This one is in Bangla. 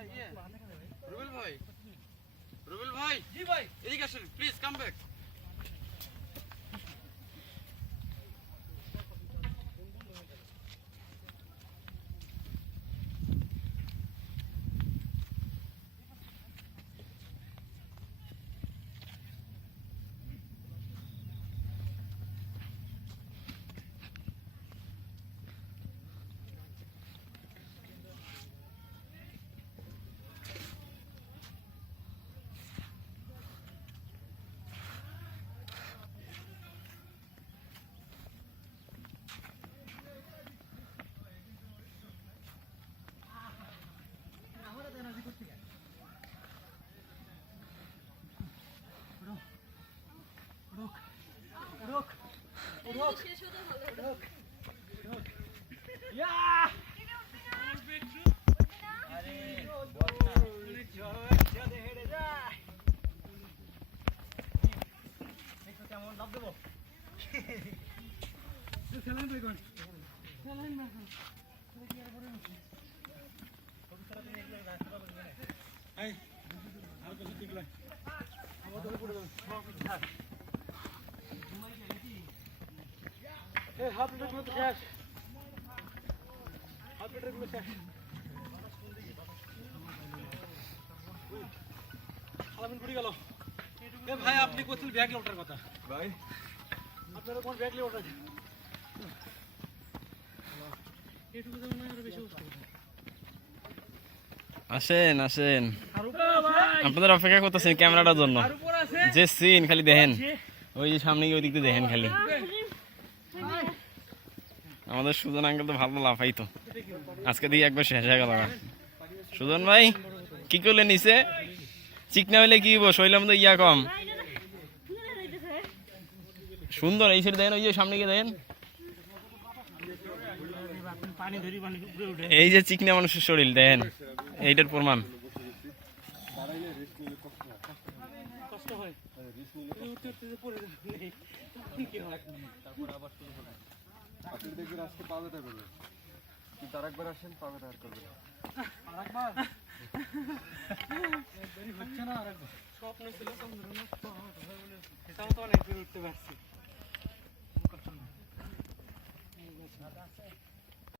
রুবেল ভাই, রুবেল ভাই, জি ভাই, এদিকে আসেন প্লিজ, কাম ব্যাক। ভাই আপনি কোথায় ব্যাগ লোটার কথা ভাই আপনারা কোন ব্যাগ লোটার এটুকু যেমন আরো বেশি কষ্ট করতে আসেন আসেন, আপনাদের অপেক্ষা করতেছেন ক্যামেরাটার জন্য। যে সিন খালি দেখেন, ওই যে সামনে গিয়ে ওই দিক দিয়ে দেখেন খালি। আমাদের সুজন আঙ্কেল তো ভালো লাফাইতো, আজকে দিয়ে একবার শেষ হয়ে গেল। সুজন ভাই কি করলে নিচে চিকনা হইলে কি শৈলাম তো ইয়া কম সুন্দর। এই সাইড দেখেন, ওই যে সামনে গিয়ে দেখেন, এই যে চিকনা মানুষের শরীর দেখেন, এইটার প্রমাণ। আরেকবার আসেন, পাবে আর করবে স্বপ্ন ছিল এটাও তো অনেক দূর উঠতে পারছি।